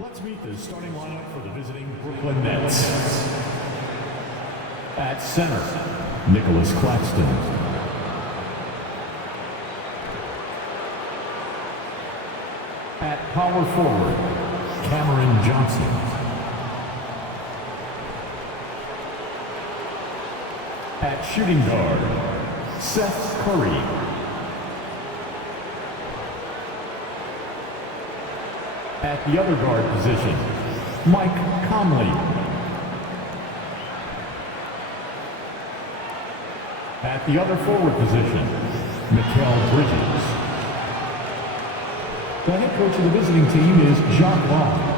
Let's meet the starting lineup for the visiting Brooklyn Nets. At center, Nicholas Claxton. At power forward, Cameron Johnson. At shooting guard, Seth Curry. At the other guard position, Mike Conley. At the other forward position, Mikal Bridges. The head coach of the visiting team is Jacques Long.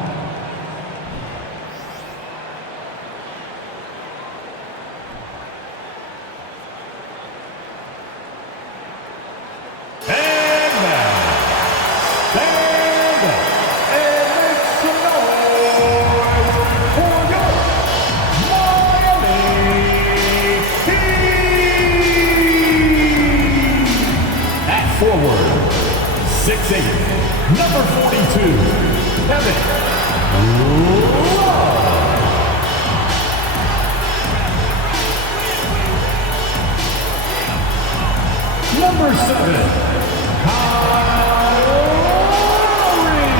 Forward, 6'8", number 42, Kevin Love. Number 7, Kyle Lowry.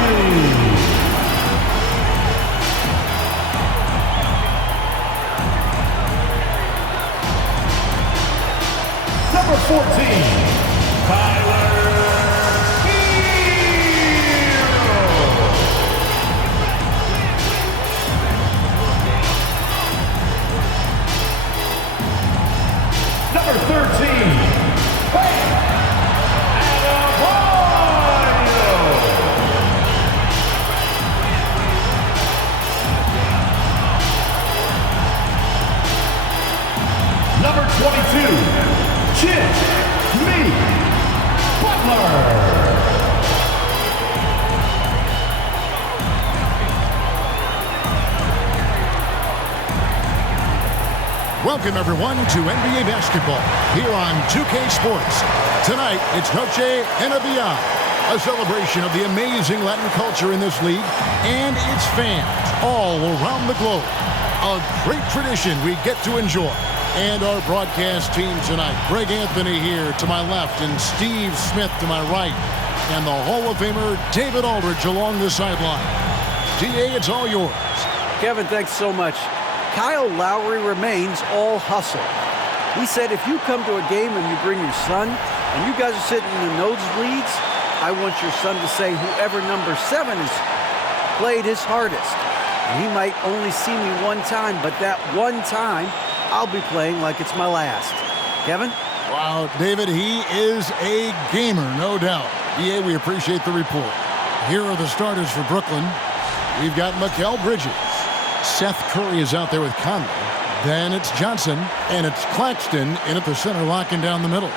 Number 14, Number 13, Number 22, Jimmy Butler. Welcome, everyone, to NBA basketball here on 2K Sports. Tonight, it's Noche NBA, a celebration of the amazing Latin culture in this league and its fans all around the globe. A great tradition we get to enjoy. And our broadcast team tonight, Greg Anthony here to my left and Steve Smith to my right, and the Hall of Famer David Aldridge along the sideline. DA, it's all yours. Kevin, thanks so much. Kyle Lowry remains all hustle. He said if you come to a game and you bring your son and you guys are sitting in the nosebleeds, I want your son to say whoever number 7 has played his hardest. And he might only see me one time, but that one time I'll be playing like it's my last. Kevin? Wow, David, he is a gamer, no doubt. DA, we appreciate the report. Here are the starters for Brooklyn. We've got Mikal Bridges. Seth Curry is out there with Conley. Then it's Johnson, and it's Claxton in at the center, locking down the middle.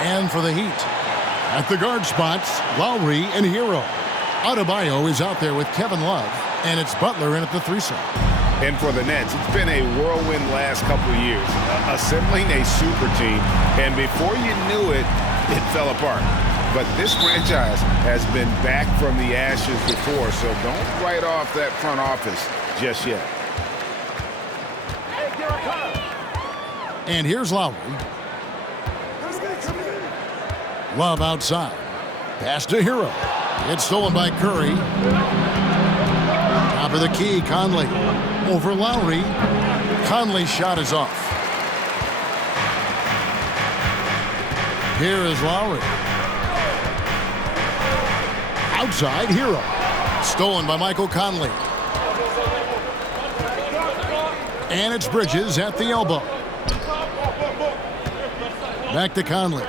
And for the Heat, at the guard spots, Lowry and Hero. Adebayo is out there with Kevin Love, and it's Butler in at the 3-side. And for the Nets, it's been a whirlwind last couple of years, assembling a super team, and before you knew it, it fell apart. But this franchise has been back from the ashes before, so don't write off that front office just yet. And here's Lowry. Love outside. Pass to Hero. It's stolen by Curry. Top of the key, Conley. Over Lowry. Conley's shot is off. Here is Lowry. Outside, Hero. Stolen by Michael Conley. And it's Bridges at the elbow. Back to Conley.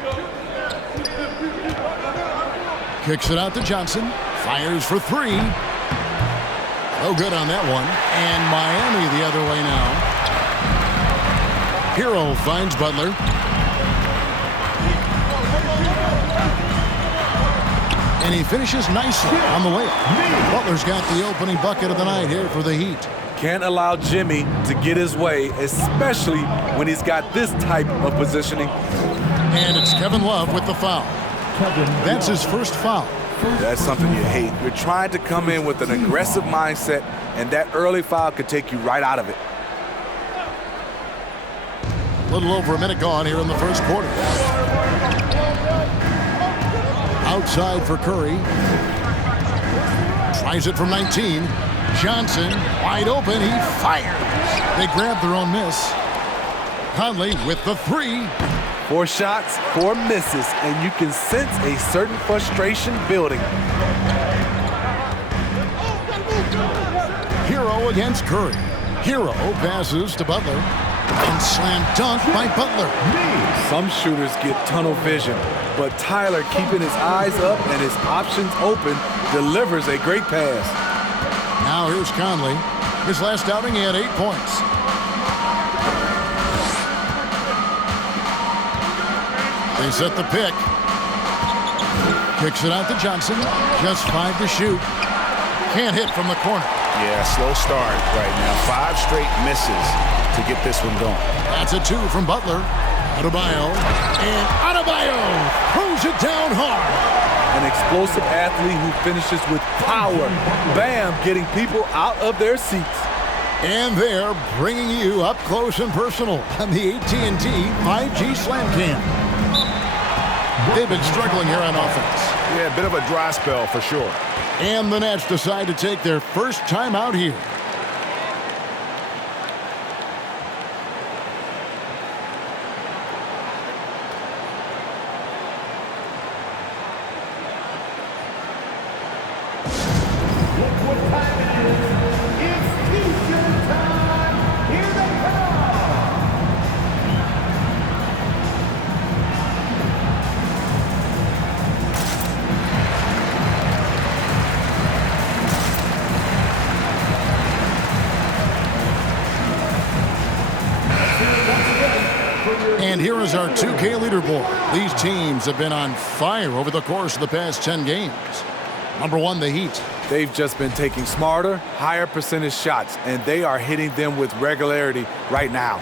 Kicks it out to Johnson. Fires for 3. No good on that one. And Miami the other way now. Hero finds Butler. And he finishes nicely on the layup. Butler's got the opening bucket of the night here for the Heat. Can't allow Jimmy to get his way, especially when he's got this type of positioning. And it's Kevin Love with the foul. That's his first foul. That's something you hate. You're trying to come in with an aggressive mindset, and that early foul could take you right out of it. A little over a minute gone here in the first quarter. Outside for Curry. Tries it from 19. Johnson, wide open, he fires. They grab their own miss. Conley with the three. 4 shots, 4 misses, and you can sense a certain frustration building. Hero against Curry. Hero passes to Butler. And slam dunk by Butler. Some shooters get tunnel vision, but Tyler, keeping his eyes up and his options open, delivers a great pass. Now here's Conley. His last outing, he had 8 points. They set the pick. Kicks it out to Johnson. Just 5 to shoot. Can't hit from the corner. Yeah, slow start right now. 5 straight misses to get this one going. That's a 2 from Butler. Adebayo. And Adebayo throws it down hard. An explosive athlete who finishes with power. Bam, getting people out of their seats. And they're bringing you up close and personal on the AT&T 5G Slam Cam. They've been struggling here on offense. Yeah, a bit of a dry spell for sure. And the Nets decide to take their first time out here. And here is our 2K leaderboard. These teams have been on fire over the course of the past 10 games. Number 1, the Heat. They've just been taking smarter, higher percentage shots, and they are hitting them with regularity right now.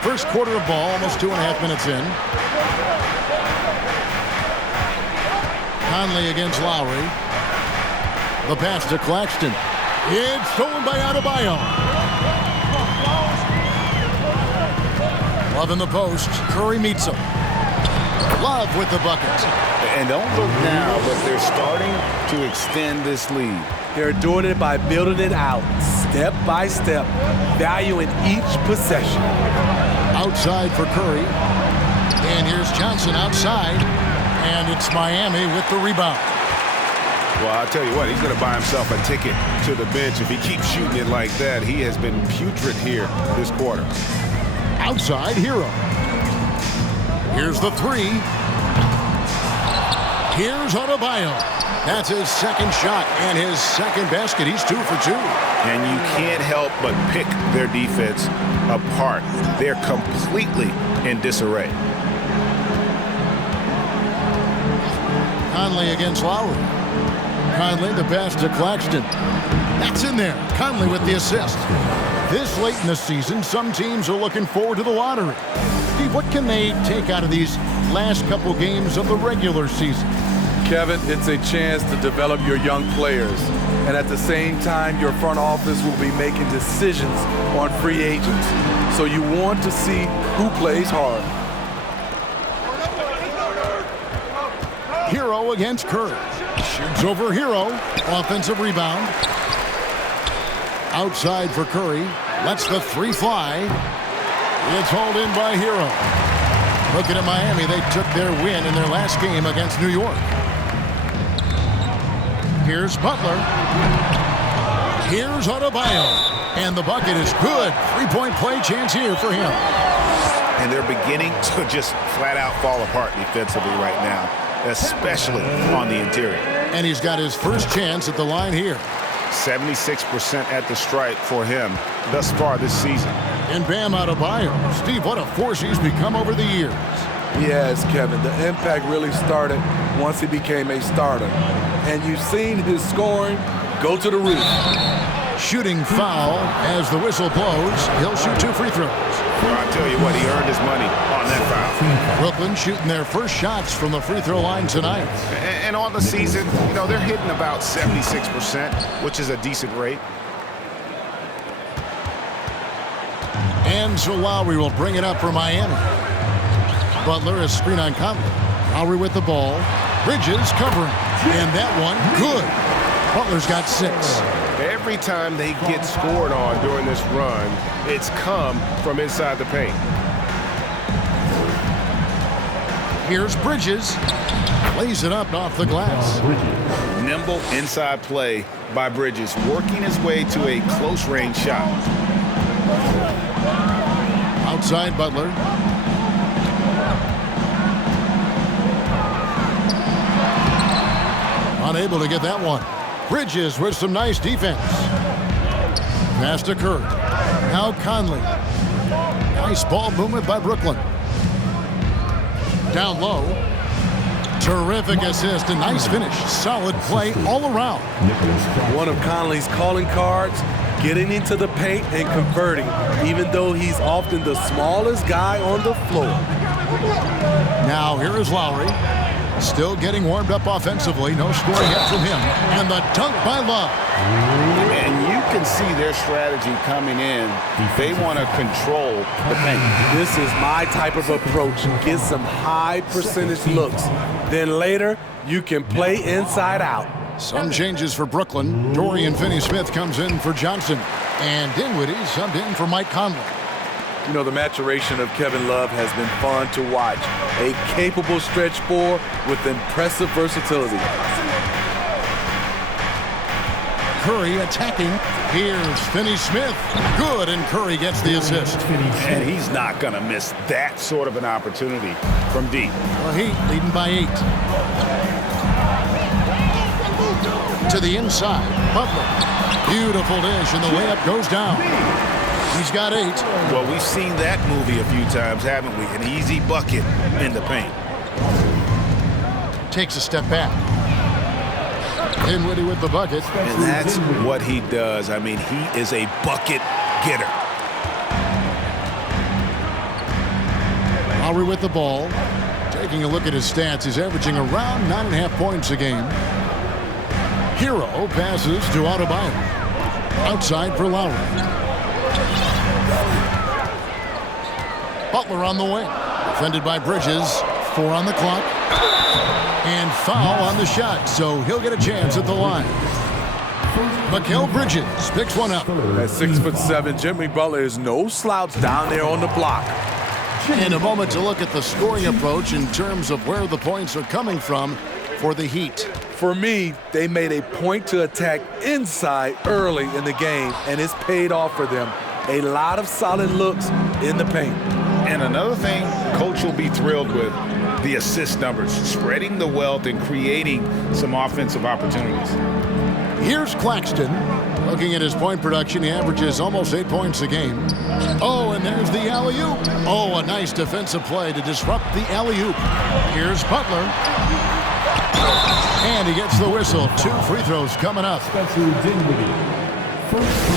First quarter of ball, almost 2.5 minutes in. Conley against Lowry. The pass to Claxton. It's stolen by Adebayo. Love in the post. Curry meets him. Love with the bucket. And don't look now, but they're starting to extend this lead. They're doing it by building it out, step by step, valuing each possession. Outside for Curry. And here's Johnson outside. And it's Miami with the rebound. Well, I'll tell you what, he's going to buy himself a ticket to the bench. If he keeps shooting it like that, he has been putrid here this quarter. Outside, Hero. Here's the three. Here's Adebayo. That's his second shot and his second basket. He's 2 for 2. And you can't help but pick their defense apart. They're completely in disarray. Conley against Lowry. Conley, the pass to Claxton. That's in there. Conley with the assist. This late in the season, some teams are looking forward to the lottery. Steve, what can they take out of these last couple games of the regular season? Kevin, it's a chance to develop your young players. And at the same time, your front office will be making decisions on free agents. So you want to see who plays hard. Hero against Curry. Shoots over Hero. Offensive rebound. Outside for Curry. Lets the three fly. It's hauled in by Hero. Looking at Miami, they took their win in their last game against New York. Here's Butler. Here's Adebayo. And the bucket is good. Three-point play chance here for him. And they're beginning to just flat out fall apart defensively right now, especially on the interior. And he's got his first chance at the line here. 76% at the stripe for him thus far this season. And Bam Adebayo. Steve, what a force he's become over the years. Yes, Kevin, the impact really started once he became a starter. And you've seen his scoring go to the roof. Shooting foul as the whistle blows. He'll shoot 2 free throws. Well, I tell you what, he earned his money on that foul. Brooklyn shooting their first shots from the free throw line tonight. And on the season, you know, they're hitting about 76%, which is a decent rate. And so Lowry will bring it up for Miami. Butler is screen on Conley. Lowry with the ball. Bridges covering. And that one, good. Butler's got 6. Every time they get scored on during this run, it's come from inside the paint. Here's Bridges. Lays it up off the glass. Nimble inside play by Bridges, working his way to a close-range shot. Outside Butler. Unable to get that one. Bridges with some nice defense. Pass to Kerr. Now Conley. Nice ball movement by Brooklyn. Down low. Terrific assist and nice finish. Solid play all around. One of Conley's calling cards, getting into the paint and converting, even though he's often the smallest guy on the floor. Now here is Lowry. Still getting warmed up offensively. No scoring yet from him. And the dunk by Love. And you can see their strategy coming in. They want to control the paint. This is my type of approach. Get some high percentage looks. Then later, you can play inside out. Some changes for Brooklyn. Dorian Finney-Smith comes in for Johnson. And Dinwiddie subbed in for Mike Conley. You know, the maturation of Kevin Love has been fun to watch. A capable stretch four with impressive versatility. Curry attacking. Here's Finney-Smith. Good, and Curry gets the assist. And he's not going to miss that sort of an opportunity from deep. The Heat leading by 8. To the inside, Butler. Beautiful dish, and the layup goes down. He's got 8. Well, we've seen that movie a few times, haven't we? An easy bucket in the paint. Takes a step back. Dinwiddie with the bucket. And that's what he does. I mean, he is a bucket getter. Lowry with the ball. Taking a look at his stats, he's averaging around 9.5 points a game. Hero passes to Adebayo. Outside for Lowry. Butler on the wing. Defended by Bridges. 4 on the clock. And foul on the shot, so he'll get a chance at the line. Mikal Bridges picks one up. At 6'7", Jimmy Butler is no slouch down there on the block. In a moment to look at the scoring approach in terms of where the points are coming from for the Heat. For me, they made a point to attack inside early in the game, and it's paid off for them. A lot of solid looks in the paint. And another thing Coach will be thrilled with, the assist numbers, spreading the wealth and creating some offensive opportunities. Here's Claxton. Looking at his point production, he averages almost 8 points a game. Oh, and there's the alley-oop. Oh, a nice defensive play to disrupt the alley-oop. Here's Butler. And he gets the whistle. 2 free throws coming up.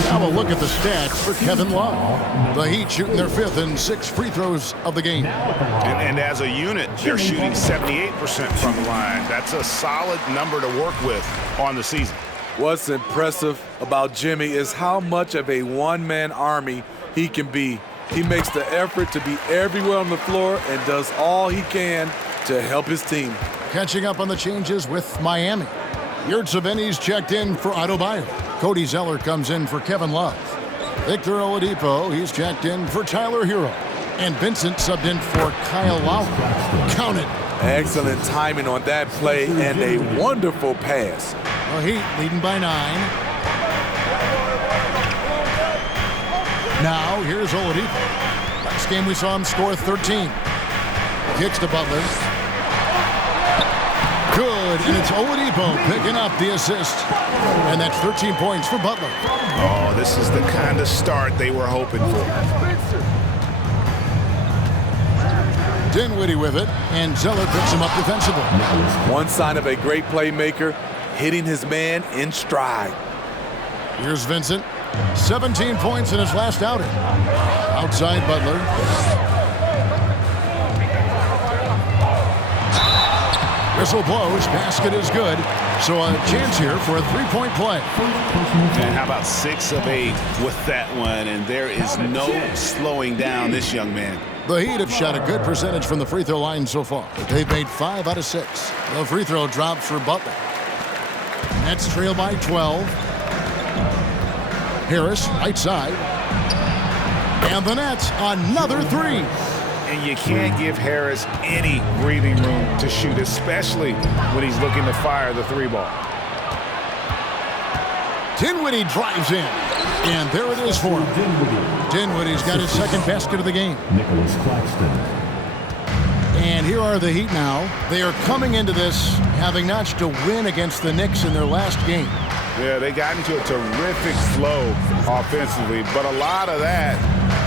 Now a look at the stats for Kevin Love. The Heat shooting their 5th and 6 free throws of the game. And as a unit, they're shooting 78% from the line. That's a solid number to work with on the season. What's impressive about Jimmy is how much of a one-man army he can be. He makes the effort to be everywhere on the floor and does all he can to help his team. Catching up on the changes with Miami. Yurtseven's checked in for Adebayo. Cody Zeller comes in for Kevin Love. Victor Oladipo, he's checked in for Tyler Hero. And Vincent subbed in for Kyle Lowry. Count it. Excellent timing on that play and a wonderful pass. The Heat leading by 9. Now here's Oladipo. Last game we saw him score 13. Kicks to Butler. Good, and it's Oladipo picking up the assist. And that's 13 points for Butler. Oh, this is the kind of start they were hoping for. Dinwiddie with it, and Zeller picks him up defensively. One sign of a great playmaker, hitting his man in stride. Here's Vincent. 17 points in his last outing. Outside Butler. Whistle blows. Basket is good. So a chance here for a three-point play. And how about 6 of 8 with that one? And there is no slowing down this young man. The Heat have shot a good percentage from the free throw line so far. They've made 5 out of 6. The free throw drops for Butler. Nets trail by 12. Harris, right side. And the Nets, another 3. And you can't give Harris any breathing room to shoot, especially when he's looking to fire the 3-ball. Dinwiddie drives in. And there it is for him. Dinwiddie's got his second basket of the game. Nicholas Claxton. And here are the Heat now. They are coming into this having notched a win against the Knicks in their last game. Yeah, they got into a terrific flow offensively, but a lot of that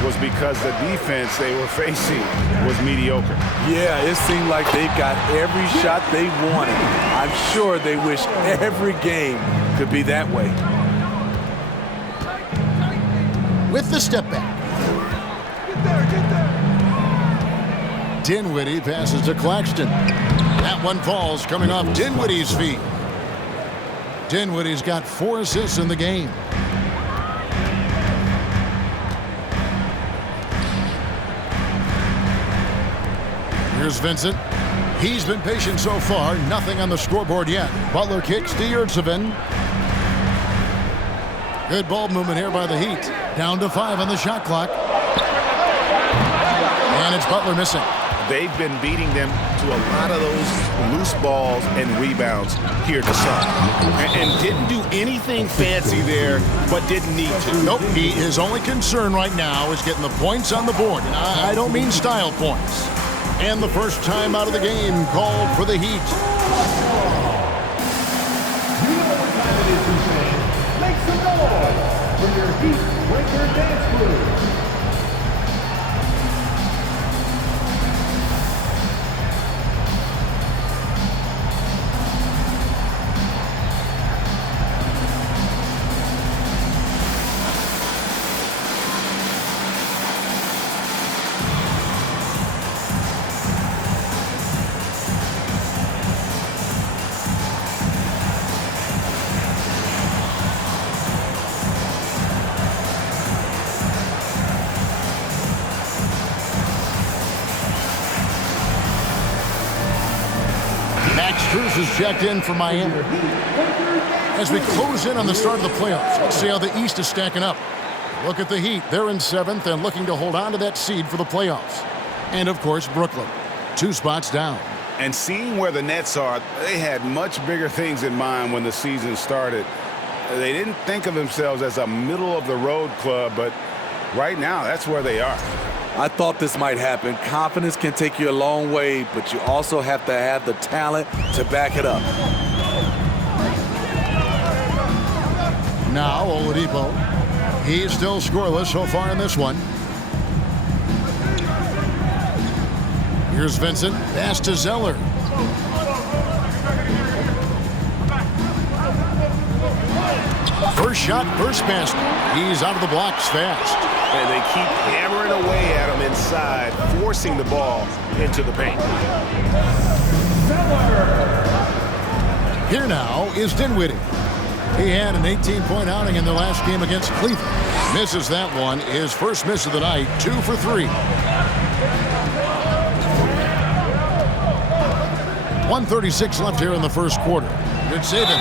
was because the defense they were facing was mediocre. Yeah, it seemed like they've got every shot they wanted. I'm sure they wish every game could be that way. With the step back. Dinwiddie passes to Claxton. That one falls coming off Dinwiddie's feet. Dinwiddie's got 4 assists in the game. Here's Vincent. He's been patient so far. Nothing on the scoreboard yet. Butler kicks to Yurtseven. Good ball movement here by the Heat. Down to 5 on the shot clock. And it's Butler missing. They've been beating them to a lot of those loose balls and rebounds here to start. And didn't do anything fancy there, but didn't need to. Nope. His only concern right now is getting the points on the board. And I don't mean style points. And the first time out of the game called for the Heat. You know what time it is, fans. Make some noise for your Heat Breaker Dance Crew. Cruz is checked in for Miami. As we close in on the start of the playoffs, let's see how the East is stacking up. Look at the Heat. They're in 7th and looking to hold on to that seed for the playoffs. And, of course, Brooklyn, 2 spots down. And seeing where the Nets are, they had much bigger things in mind when the season started. They didn't think of themselves as a middle-of-the-road club, but right now, that's where they are. I thought this might happen. Confidence can take you a long way, but you also have to have the talent to back it up. Now, Oladipo. He's still scoreless so far in this one. Here's Vincent. Pass to Zeller. First shot, first basket. He's out of the blocks fast. And they keep hammering away at him inside, forcing the ball into the paint. Here now is Dinwiddie. He had an 18-point outing in the last game against Cleveland. Misses that one. His first miss of the night, 2 for 3. 1:36 left here in the first quarter. Good saving.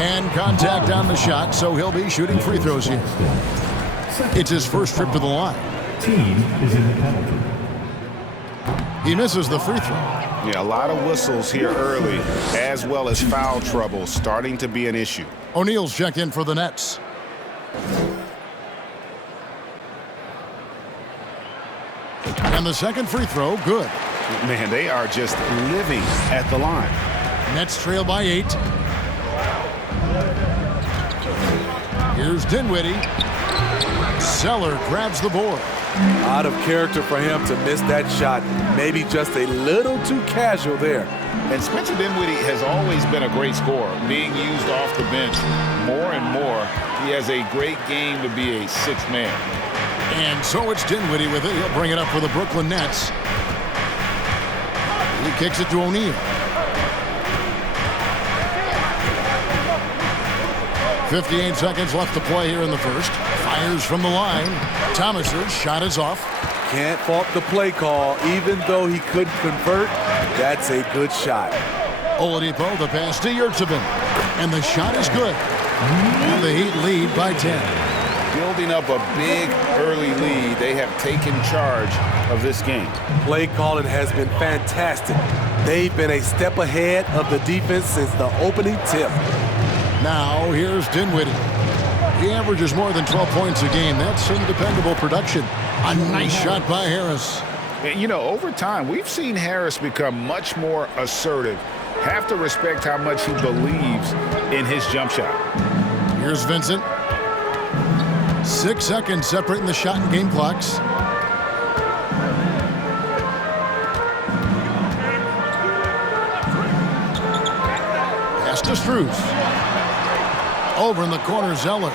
And contact on the shot, so he'll be shooting free throws here. It's his first trip to the line. Team is in the penalty. He misses the free throw. Yeah, a lot of whistles here early, as well as foul trouble starting to be an issue. O'Neal's checked in for the Nets. And the second free throw, good. Man, they are just living at the line. Nets trail by 8. Here's Dinwiddie. Zeller grabs the board. Out of character for him to miss that shot. Maybe just a little too casual there. And Spencer Dinwiddie has always been a great scorer, being used off the bench more and more. He has a great game to be a sixth man. And so it's Dinwiddie with it. He'll bring it up for the Brooklyn Nets. He kicks it to O'Neal. 58 seconds left to play here in the first. Fires from the line. Thomas's shot is off. Can't fault the play call. Even though he couldn't convert, that's a good shot. Oladipo, the pass to Yurtseven. And the shot is good. And the Heat lead by 10. Building up a big early lead, they have taken charge of this game. Play calling has been fantastic. They've been a step ahead of the defense since the opening tip. Now here's Dinwiddie. He averages more than 12 points a game. That's some dependable production. A nice shot by Harris. And, you know, over time, we've seen Harris become much more assertive. Have to respect how much he believes in his jump shot. Here's Vincent. 6 seconds separating the shot and game clocks. Pass to Strus. Over in the corner, Zeller.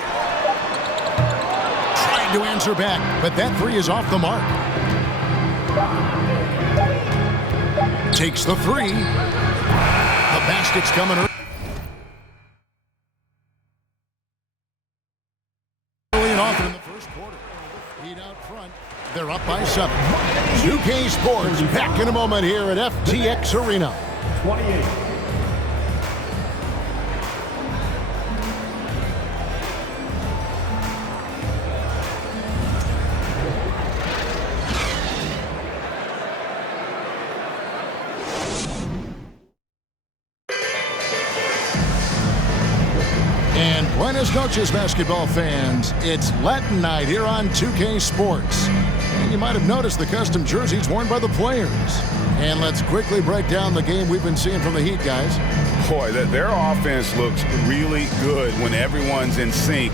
Trying to answer back, but that three is off the mark. Takes the three. The basket's coming early and often in the first quarter. Heat out front. They're up by 7. 2K Sports back in a moment here at FTX Arena. 28. Buenas noches, basketball fans. It's Latin night here on 2K Sports. And you might have noticed the custom jerseys worn by the players. And let's quickly break down the game we've been seeing from the Heat, guys. Boy, their offense looks really good when everyone's in sync.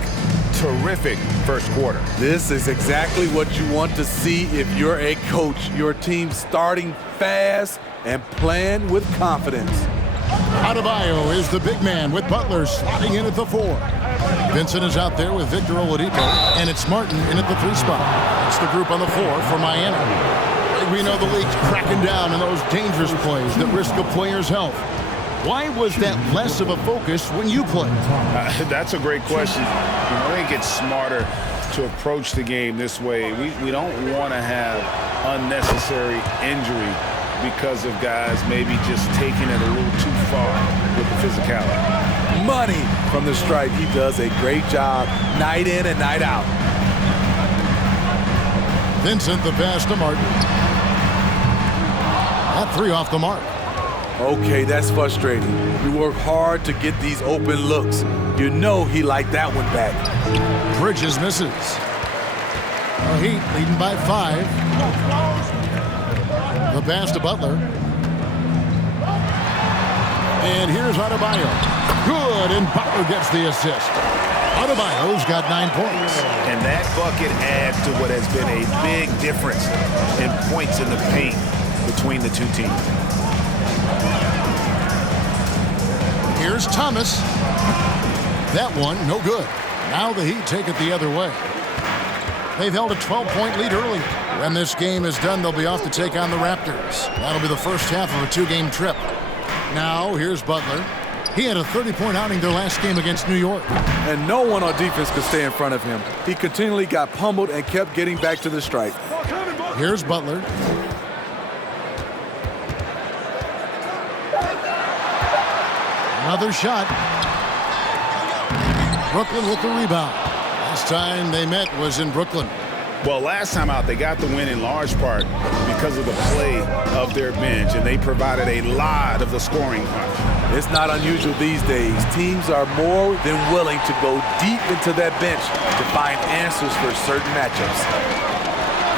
Terrific first quarter. This is exactly what you want to see if you're a coach. Your team starting fast and playing with confidence. Adebayo is the big man with Butler slotting in at the 4. Vincent is out there with Victor Oladipo, and it's Martin in at the 3 spot. It's the group on the 4 for Miami. We know the league's cracking down on those dangerous plays that risk a player's health. Why was that less of a focus when you played? That's a great question. I think it's smarter to approach the game this way. We don't want to have unnecessary injury because of guys maybe just taking it a little too far with the physicality. Money from the stripe. He does a great job night in and night out. Vincent the pass to Martin. That 3 off the mark. Okay, that's frustrating. You work hard to get these open looks. You know he liked that one back. Bridges misses. The Heat leading by 5. The pass to Butler. And here's Adebayo. Good, and Butler gets the assist. Adebayo's got 9 points. And that bucket adds to what has been a big difference in points in the paint between the two teams. Here's Thomas. That one, no good. Now the Heat take it the other way. They've held a 12-point lead early. When this game is done, they'll be off to take on the Raptors. That'll be the first half of a 2-game trip. Now, here's Butler. He had a 30-point outing their last game against New York. And no one on defense could stay in front of him. He continually got pummeled and kept getting back to the stripe. Here's Butler. Another shot. Brooklyn with the rebound. Last time they met was in Brooklyn. Well, last time out, they got the win in large part because of the play of their bench, and they provided a lot of the scoring punch. It's not unusual these days. Teams are more than willing to go deep into that bench to find answers for certain matchups.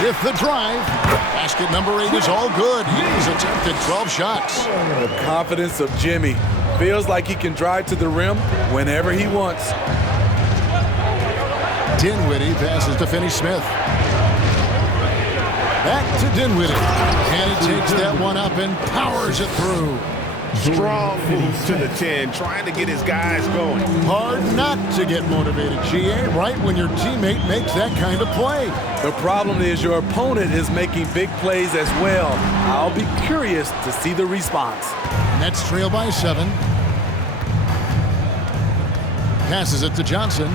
With the drive, basket number 8 is all good. He's attempted 12 shots. The confidence of Jimmy. Feels like he can drive to the rim whenever he wants. Dinwiddie passes to Finney-Smith. Back to Dinwiddie. And he takes that one up and powers it through. Strong move to the 10, trying to get his guys going. Hard not to get motivated, GA, right when your teammate makes that kind of play. The problem is your opponent is making big plays as well. I'll be curious to see the response. Nets trail by 7. Passes it to Johnson.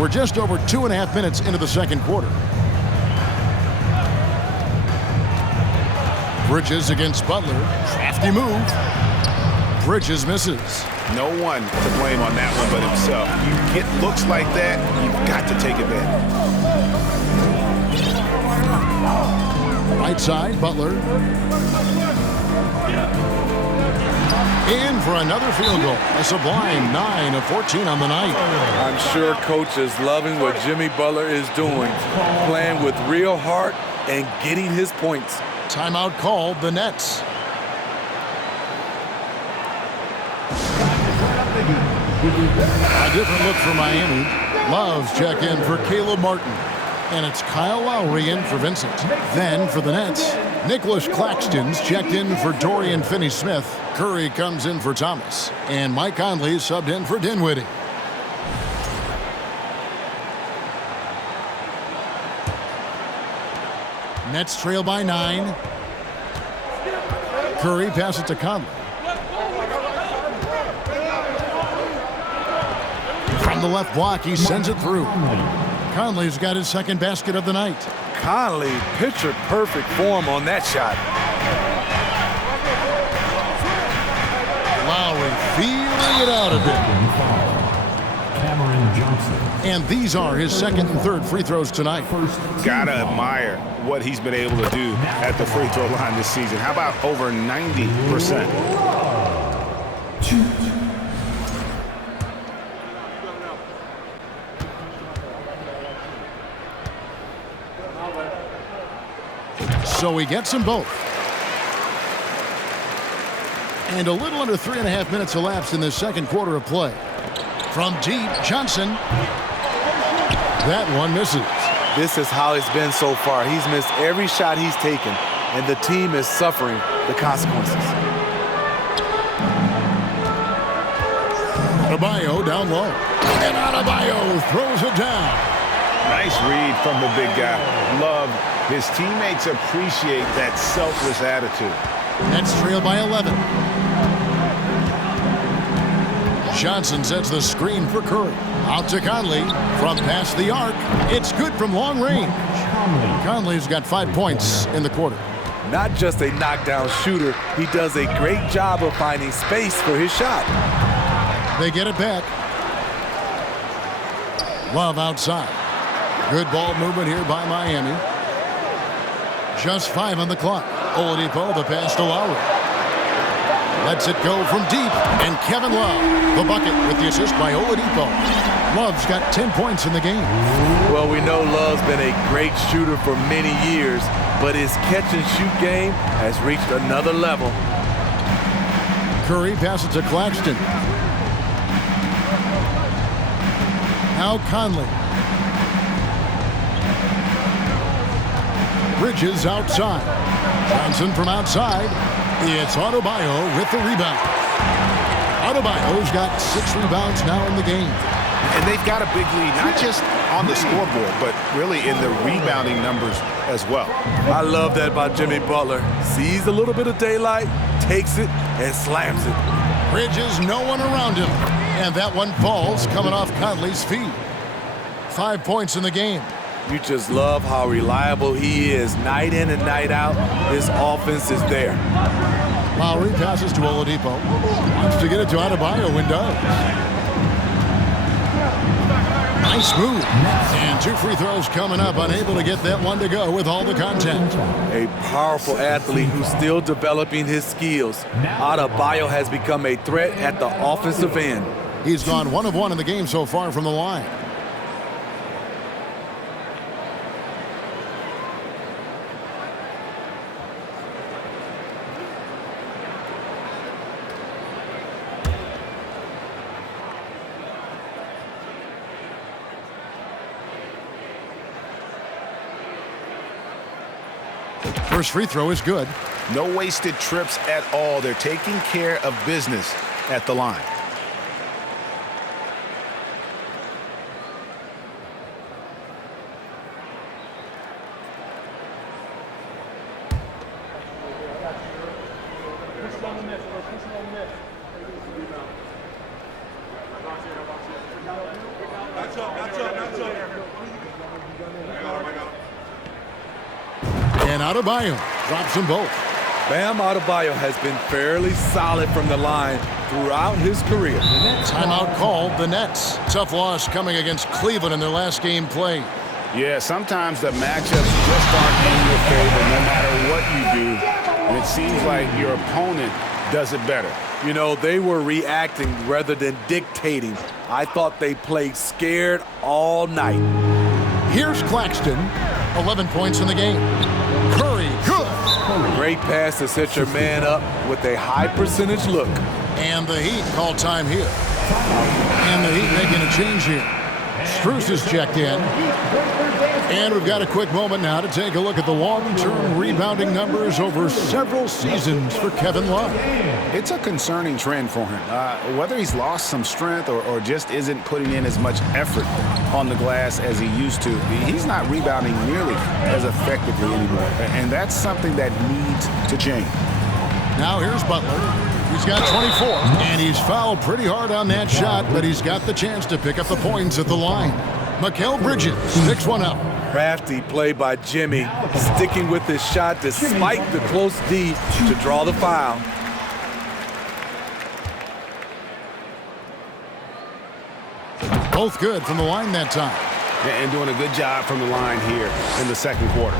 We're just over 2.5 minutes into the second quarter. Bridges against Butler. Crafty move. Bridges misses. No one to blame on that one but himself. You get looks like that, you've got to take advantage. Right side, Butler. In for another field goal. A sublime 9 of 14 on the night. I'm sure coach is loving what Jimmy Butler is doing, playing with real heart and getting his points. Timeout called, the Nets. A different look for Miami. Love's check in for Caleb Martin. And it's Kyle Lowry in for Vincent. Then for the Nets, Nicholas Claxton's checked in for Dorian Finney-Smith. Curry comes in for Thomas. And Mike Conley subbed in for Dinwiddie. Nets trail by 9. Curry passes it to Conley. From the left block, he sends it through. Conley's got his second basket of the night. Conley, picture-perfect form on that shot. Lowry feeling it out a bit. Cameron Johnson. And these are his second and third free throws tonight. Gotta admire what he's been able to do at the free throw line this season. How about over 90%? So he gets them both. And a little under 3.5 minutes elapsed in this second quarter of play. From deep, Johnson. That one misses. This is how it's been so far. He's missed every shot he's taken, and the team is suffering the consequences. Adebayo down low. And Adebayo throws it down. Nice read from the big guy. Love his teammates appreciate that selfless attitude. Nets trail by 11. Johnson sets the screen for Curry. Out to Conley from past the arc. It's good from long range. Conley's got 5 points in the quarter. Not just a knockdown shooter, he does a great job of finding space for his shot. They get it back. Love outside. Good ball movement here by Miami. Just 5 on the clock. Oladipo, the pass to Lowry. Lets it go from deep, and Kevin Love, the bucket with the assist by Oladipo. Love's got 10 points in the game. Well, we know Love's been a great shooter for many years, but his catch-and-shoot game has reached another level. Curry passes to Claxton. Now Conley. Bridges outside. Johnson from outside. It's Adebayo with the rebound. Adebayo's got 6 rebounds now in the game. And they've got a big lead, not just on the scoreboard, but really in the rebounding numbers as well. I love that about Jimmy Butler. Sees a little bit of daylight, takes it, and slams it. Bridges, no one around him. And that one falls coming off Conley's feet. 5 points in the game. You just love how reliable he is. Night in and night out, his offense is there. Lowry passes to Oladipo. Wants to get it to Adebayo and does. Nice move. And 2 free throws coming up. Unable to get that one to go with all the contact. A powerful athlete who's still developing his skills. Adebayo has become a threat at the offensive end. He's gone 1 of 1 in the game so far from the line. First free throw is good. No wasted trips at all. They're taking care of business at the line. And Adebayo drops them both. Bam Adebayo has been fairly solid from the line throughout his career. Timeout called the Nets. Tough loss coming against Cleveland in their last game played. Yeah, sometimes the matchups just aren't in your favor no matter what you do. And it seems like your opponent does it better. You know, they were reacting rather than dictating. I thought they played scared all night. Here's Claxton. 11 points in the game. Curry, good. Great pass to set your man up with a high percentage look. And the Heat call time here. And the Heat making a change here. Strus is checked in. And we've got a quick moment now to take a look at the long-term rebounding numbers over several seasons for Kevin Love. It's a concerning trend for him. Whether he's lost some strength or just isn't putting in as much effort on the glass as he used to, he's not rebounding nearly as effectively anymore. And that's something that needs to change. Now here's Butler. He's got 24, and he's fouled pretty hard on that shot, but he's got the chance to pick up the points at the line. Mikal Bridges picks one up. Crafty play by Jimmy, sticking with his shot despite the close D to draw the foul. Both good from the line that time. And doing a good job from the line here in the second quarter.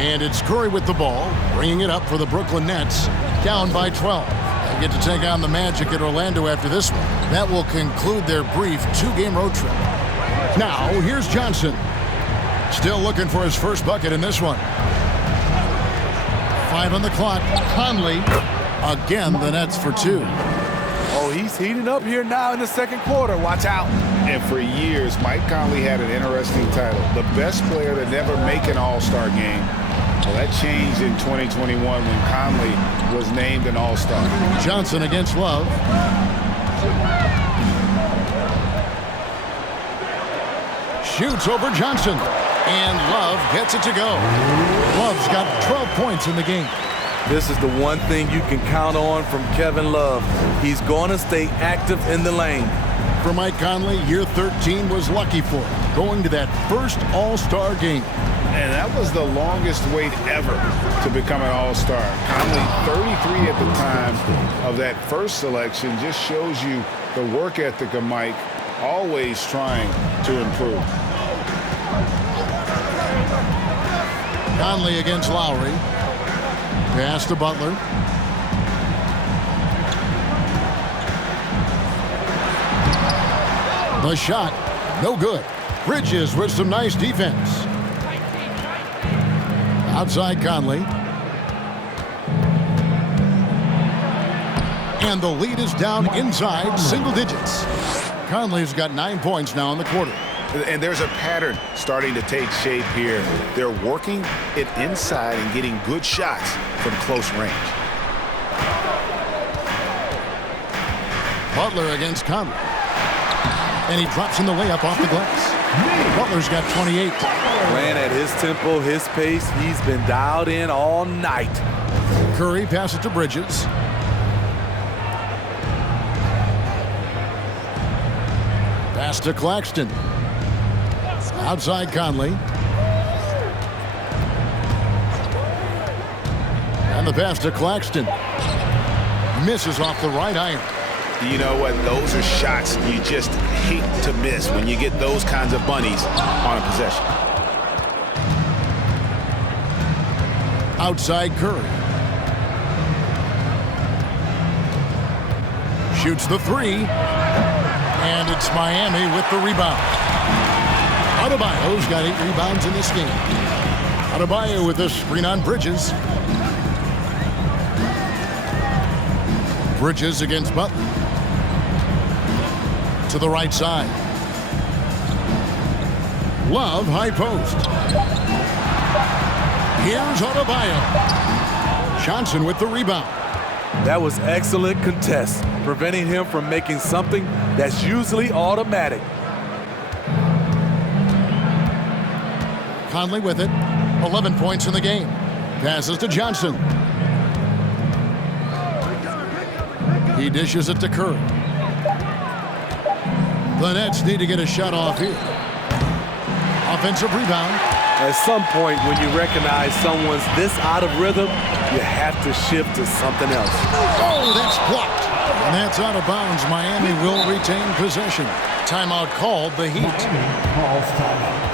And it's Curry with the ball, bringing it up for the Brooklyn Nets, down by 12. They get to take on the Magic at Orlando after this one. That will conclude their brief two-game road trip. Now, here's Johnson. Still looking for his first bucket in this one. 5 on the clock. Conley. Again, the Nets for 2. Oh, he's heating up here now in the second quarter. Watch out. And for years, Mike Conley had an interesting title. The best player to never make an All-Star game. Well, that changed in 2021 when Conley was named an All-Star. Johnson against Love. Shoots over Johnson. And Love gets it to go. Love's got 12 points in the game. This is the one thing you can count on from Kevin Love. He's going to stay active in the lane. For Mike Conley, year 13 was lucky for him, going to that first All-Star game. And that was the longest wait ever to become an All-Star. Conley, 33 at the time of that first selection, just shows you the work ethic of Mike, always trying to improve. Conley against Lowry. Pass to Butler. The shot, no good. Bridges with some nice defense. Outside Conley. And the lead is down inside single digits. Conley's got 9 points now in the quarter. And there's a pattern starting to take shape here. They're working it inside and getting good shots from close range. Butler against Conley. And he drops in the layup off the glass. Butler's got 28. Playing at his tempo, his pace. He's been dialed in all night. Curry passes to Bridges. Pass to Claxton. Outside Conley. And the pass to Claxton. Misses off the right iron. You know what? Those are shots you just hate to miss when you get those kinds of bunnies on a possession. Outside Curry. Shoots the three. And it's Miami with the rebound. Adebayo's got 8 rebounds in this game. Adebayo with a screen on Bridges. Bridges against Butler. To the right side. Love, high post. Here's Adebayo. Johnson with the rebound. That was excellent contest, preventing him from making something that's usually automatic. Conley with it. 11 points in the game. Passes to Johnson. He dishes it to Curry. The Nets need to get a shot off here. Offensive rebound. At some point, when you recognize someone's this out of rhythm, you have to shift to something else. Oh, that's blocked. And that's out of bounds. Miami will retain possession. Timeout called, the Heat. Miami calls timeout.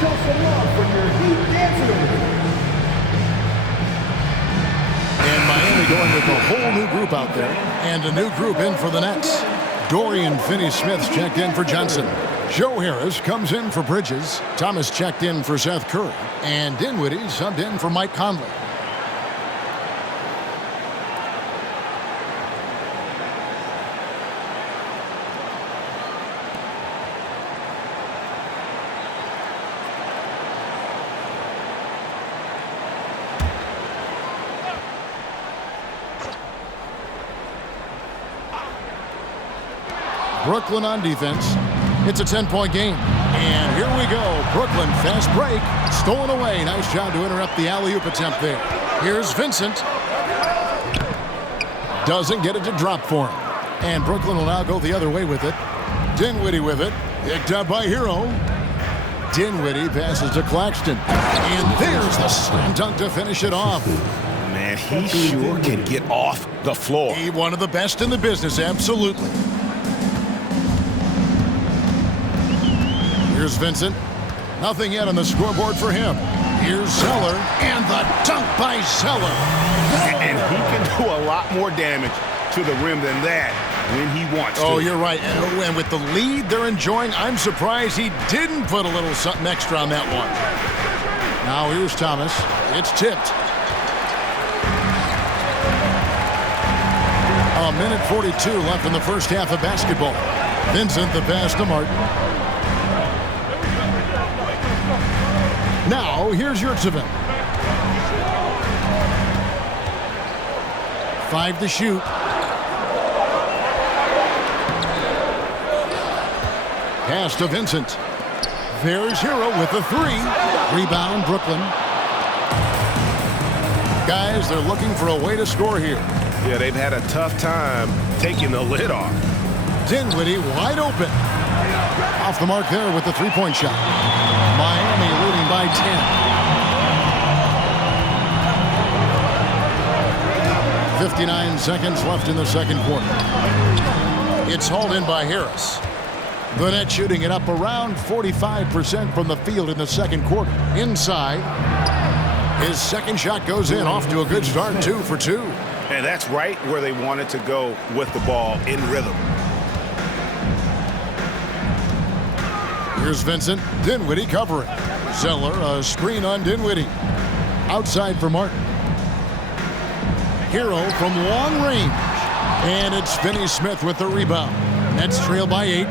Show some love for your Heat dancers. And Miami going with a whole new group out there. And a new group in for the Nets. Dorian Finney-Smith's checked in for Johnson. Joe Harris comes in for Bridges. Thomas checked in for Seth Curry. And Dinwiddie subbed in for Mike Conley. Brooklyn on defense. It's a 10-point game. And here we go. Brooklyn, fast break. Stolen away. Nice job to interrupt the alley-oop attempt there. Here's Vincent. Doesn't get it to drop for him. And Brooklyn will now go the other way with it. Dinwiddie with it. Picked up by Hero. Dinwiddie passes to Claxton. And there's the slam dunk to finish it off. Man, he sure can get off the floor. He one of the best in the business, absolutely. Here's Vincent. Nothing yet on the scoreboard for him. Here's Zeller, and the dunk by Zeller. And he can do a lot more damage to the rim than that when he wants to. Oh, you're right. And with the lead they're enjoying, I'm surprised he didn't put a little something extra on that one. Now here's Thomas. It's tipped. A minute 42 left in the first half of basketball. Vincent, the pass to Martin. Now, here's Yurtseven. 5 to shoot. Pass to Vincent. There's Hero with the 3. Rebound, Brooklyn. Guys, they're looking for a way to score here. Yeah, they've had a tough time taking the lid off. Dinwiddie wide open. Off the mark there with the three-point shot. Miami leading by 10. 59 seconds left in the second quarter. It's hauled in by Harris. The Nets shooting it up around 45% from the field in the second quarter. Inside. His second shot goes in, off to a good start, 2 for 2. And that's right where they wanted to go with the ball, in rhythm. Here's Vincent. Dinwiddie covering. Zeller, a screen on Dinwiddie. Outside for Martin. Hero from long range. And it's Finney-Smith with the rebound. Nets trail by 8.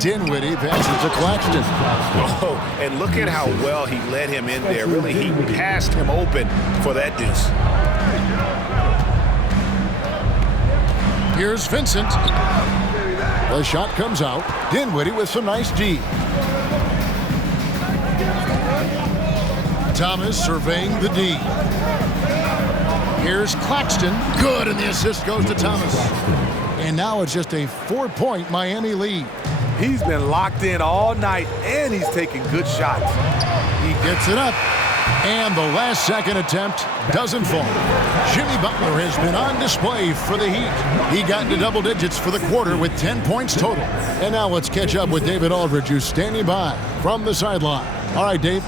Dinwiddie passes to Claxton. Oh, and look at how well he led him in there. Really, he passed him open for that deuce. Here's Vincent. The shot comes out. Dinwiddie with some nice D. Thomas surveying the D. Here's Claxton. Good, and the assist goes to Thomas. And now it's just a 4-point Miami lead. He's been locked in all night, and he's taking good shots. He gets it up, and the last second attempt doesn't fall. Jimmy Butler has been on display for the Heat. He got into double digits for the quarter with 10 points total. And now let's catch up with David Aldridge, who's standing by from the sideline. All right, Dave,